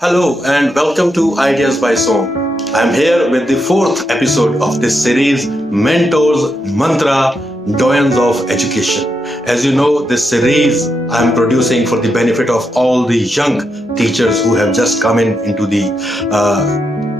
Hello and welcome to Ideas by Song. I'm here with the fourth episode of this series, Mentors, Mantra, Doyens of Education. As you know, this series I'm producing for the benefit of all the young teachers who have just come into the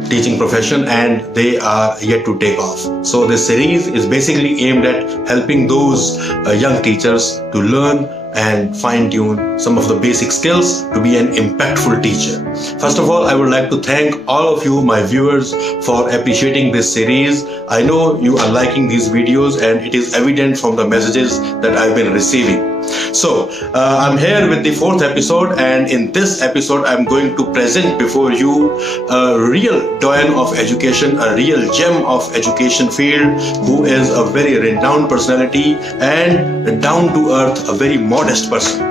teaching profession and they are yet to take off. So this series is basically aimed at helping those young teachers to learn and fine-tune some of the basic skills to be an impactful teacher. First of all, I would like to thank all of you, my viewers, for appreciating this series. I know you are liking these videos and it is evident from the messages that I've been receiving. So, I'm here with the fourth episode, and in this episode, I'm going to present before you a real doyen of education, a real gem of education field, who is a very renowned personality and down to earth, a very modest person.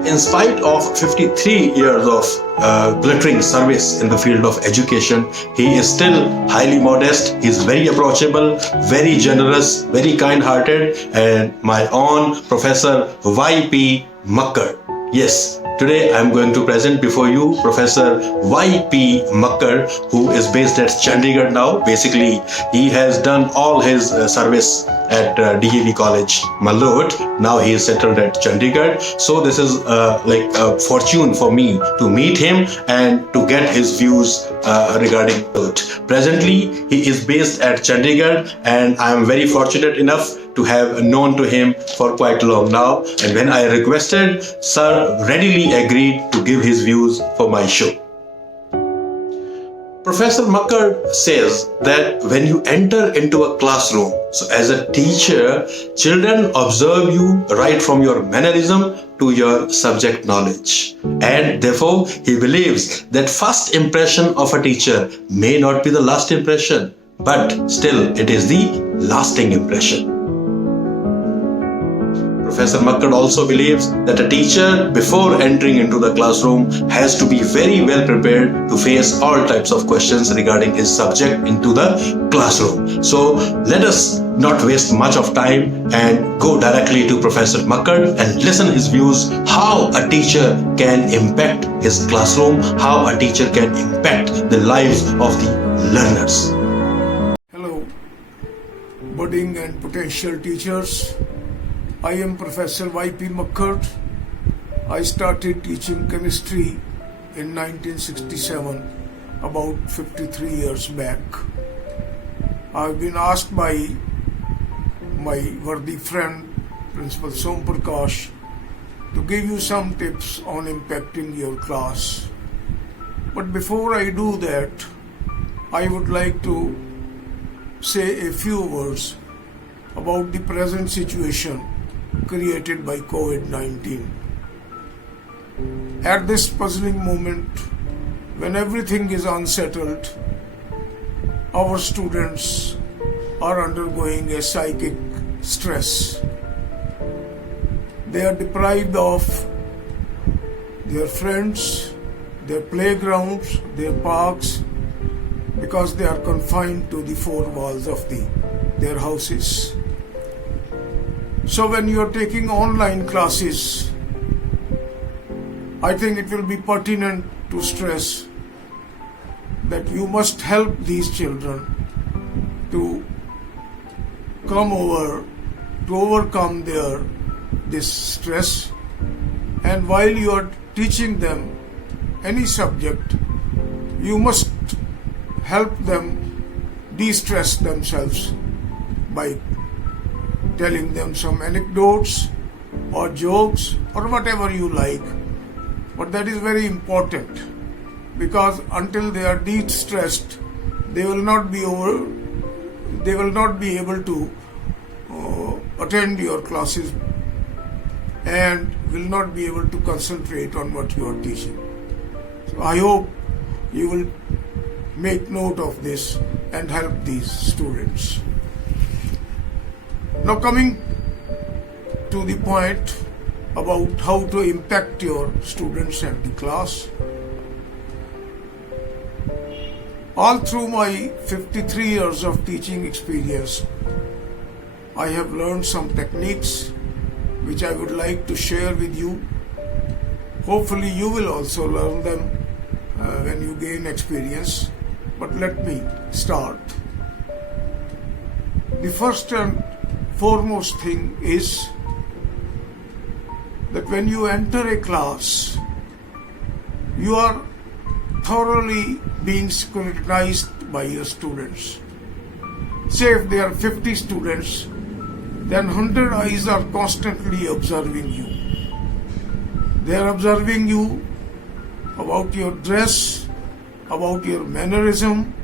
In spite of 53 years of glittering service in the field of education, he is still highly modest. He is very approachable, very generous, very kind-hearted, and my own Professor Y.P. Makker. Yes, today I am going to present before you Professor Y.P. Makker, who is based at Chandigarh now. Basically, he has done all his service at DAV College, Malot. Now he is settled at Chandigarh. So this is like a fortune for me to meet him and to get his views regarding it. Presently, he is based at Chandigarh, and I am very fortunate enough to have known to him for quite long now. And when I requested, Sir readily agreed to give his views for my show. Professor Makker says that when you enter into a classroom, so as a teacher, children observe you right from your mannerism to your subject knowledge. And therefore, he believes that first impression of a teacher may not be the last impression, but still it is the lasting impression. Professor Makker also believes that a teacher, before entering into the classroom, has to be very well prepared to face all types of questions regarding his subject into the classroom. So let us not waste much of time and go directly to Professor Makker and listen his views how a teacher can impact his classroom, how a teacher can impact the lives of the learners. Hello, budding and potential teachers. I am Professor Y.P. Makker. I started teaching chemistry in 1967, about 53 years back. I've been asked by my worthy friend, Principal Som Prakash, to give you some tips on impacting your class. But before I do that, I would like to say a few words about the present situation created by COVID-19. At this puzzling moment, when everything is unsettled, our students are undergoing a psychic stress. They are deprived of their friends, their playgrounds, their parks, because they are confined to the four walls of their houses. So when you are taking online classes, I think it will be pertinent to stress that you must help these children to overcome this stress. And while you are teaching them any subject, you must help them de-stress themselves by telling them some anecdotes or jokes or whatever you like. But that is very important, because until they are de-stressed, they will not be able to attend your classes and will not be able to concentrate on what you are teaching. So I hope you will make note of this and help these students. Now, coming to the point about how to impact your students at the class. All through my 53 years of teaching experience, I have learned some techniques which I would like to share with you. Hopefully you will also learn them when you gain experience. But let me start. The first and foremost thing is that when you enter a class, you are thoroughly being scrutinized by your students. Say if there are 50 students, then 100 eyes are constantly observing you. They are observing you about your dress, about your mannerism,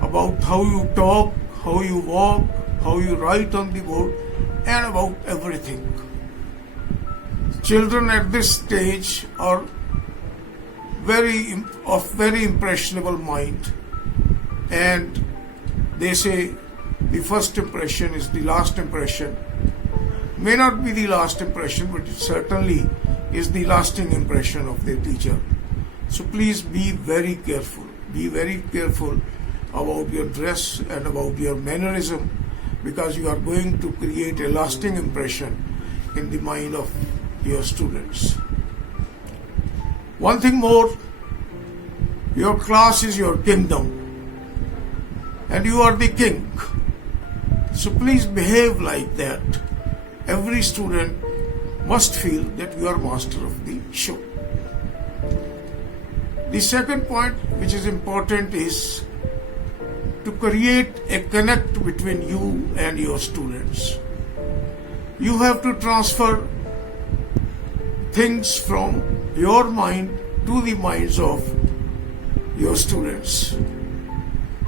about how you talk, how you walk, how you write on the board, and about everything. Children at this stage are very impressionable mind, and they say the first impression is the last impression. May not be the last impression, but it certainly is the lasting impression of their teacher. So please be very careful. Be very careful about your dress and about your mannerism, because you are going to create a lasting impression in the mind of your students. One thing more, your class is your kingdom and you are the king. So please behave like that. Every student must feel that you are master of the show. The second point which is important is to create a connect between you and your students. You have to transfer things from your mind to the minds of your students.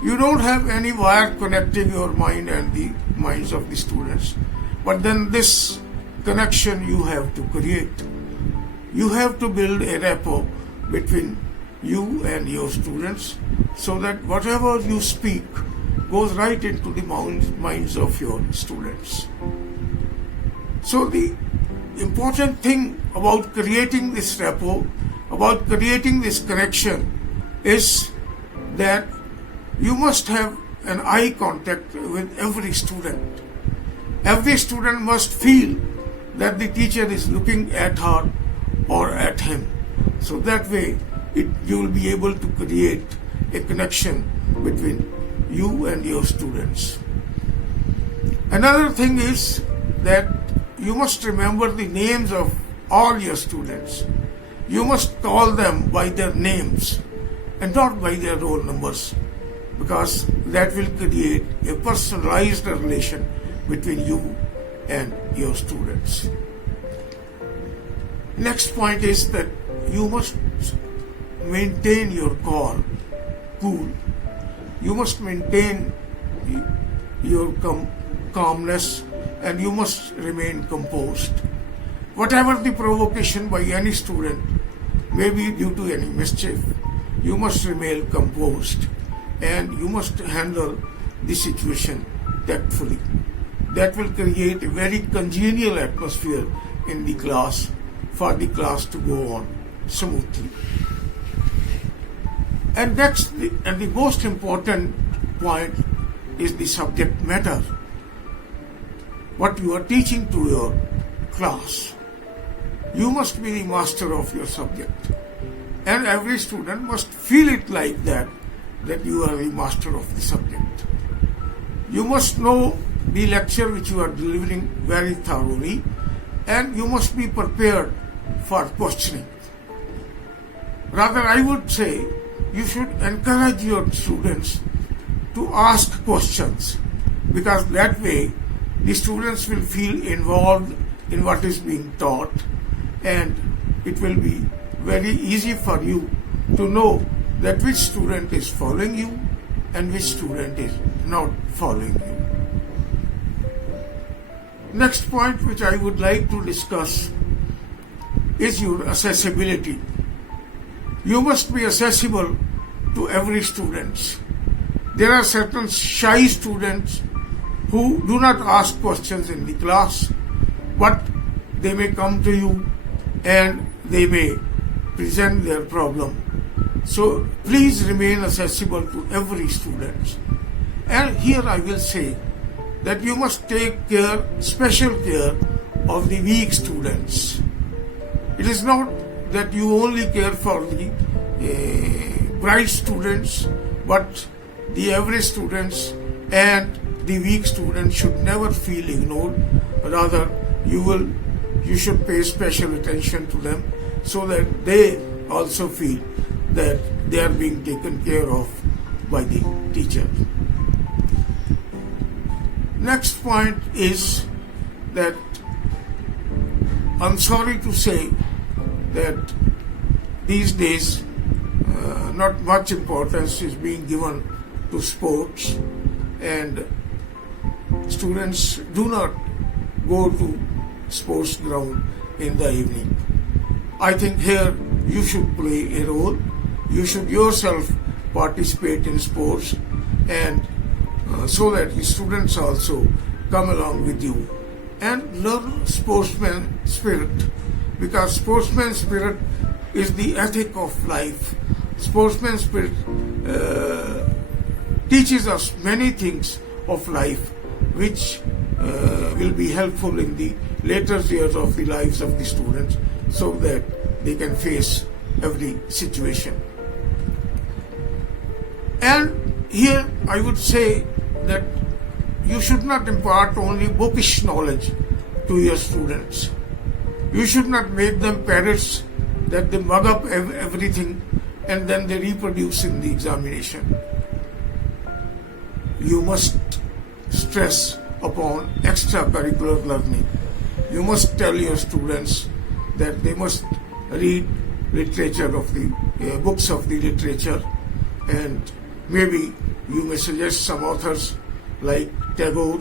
You don't have any wire connecting your mind and the minds of the students, but then this connection you have to create. You have to build a rapport between you and your students so that whatever you speak goes right into the minds of your students. So the important thing about creating this rapport, about creating this connection, is that you must have an eye contact with every student. Every student must feel that the teacher is looking at her or at him. So that way you will be able to create a connection between you and your students. Another thing is that you must remember the names of all your students. You must call them by their names and not by their roll numbers, because that will create a personalized relation between you and your students. Next point is that you must maintain your cool. You must maintain your calmness, and you must remain composed. Whatever the provocation by any student may be due to any mischief, you must remain composed and you must handle the situation tactfully. That will create a very congenial atmosphere in the class for the class to go on smoothly. And next, the most important point is the subject matter. What you are teaching to your class. You must be the master of your subject. And every student must feel it like that you are the master of the subject. You must know the lecture which you are delivering very thoroughly, and you must be prepared for questioning. Rather, I would say you should encourage your students to ask questions, because that way the students will feel involved in what is being taught, and it will be very easy for you to know that which student is following you and which student is not following you. Next point which I would like to discuss is your accessibility. You must be accessible to every student. There are certain shy students who do not ask questions in the class, but they may come to you and they may present their problem. So please remain accessible to every student. And here I will say that you must take special care of the weak students. It is not that you only care for the bright students, but the average students and the weak students should never feel ignored. Rather, you should pay special attention to them so that they also feel that they are being taken care of by the teacher. Next point is that I'm sorry to say that these days not much importance is being given to sports, and students do not go to sports ground in the evening. I think here you should play a role. You should yourself participate in sports, and so that the students also come along with you and learn sportsman spirit, because sportsman spirit is the ethic of life. Sportsman spirit teaches us many things of life which will be helpful in the later years of the lives of the students, so that they can face every situation. And here I would say that you should not impart only bookish knowledge to your students. You should not make them parrots that they mug up everything and then they reproduce in the examination. You must stress upon extracurricular learning. You must tell your students that they must read literature of the books of the literature, and maybe you may suggest some authors like Tagore,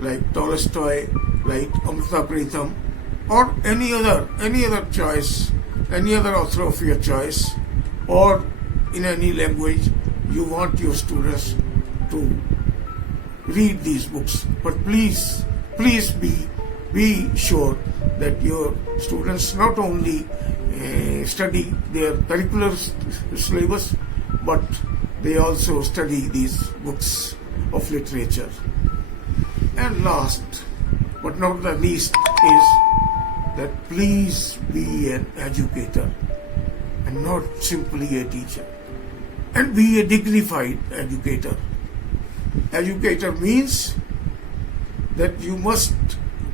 like Tolstoy, like Amrita Pritham, or any other choice, any other author of your choice, or in any language you want your students to read these books. But please be sure that your students not only study their curricular syllabus, but they also study these books of literature. And last but not the least is that please be an educator and not simply a teacher, and be a dignified educator. Educator means that you must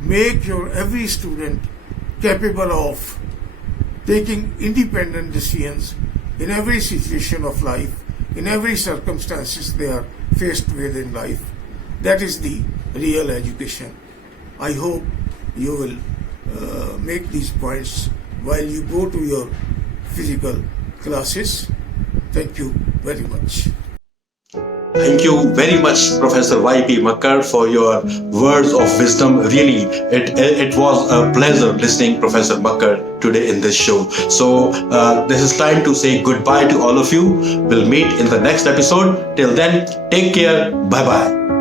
make your every student capable of taking independent decisions in every situation of life, in every circumstances they are faced with in life. That is the real education. I hope you will make these points while you go to your physical classes. Thank you very much. Thank you very much, Professor Y.P. Makker, for your words of wisdom. Really, it was a pleasure listening Professor Makker today in this show. So this is time to say goodbye to all of you. We'll meet in the next episode. Till then, take care. Bye-bye.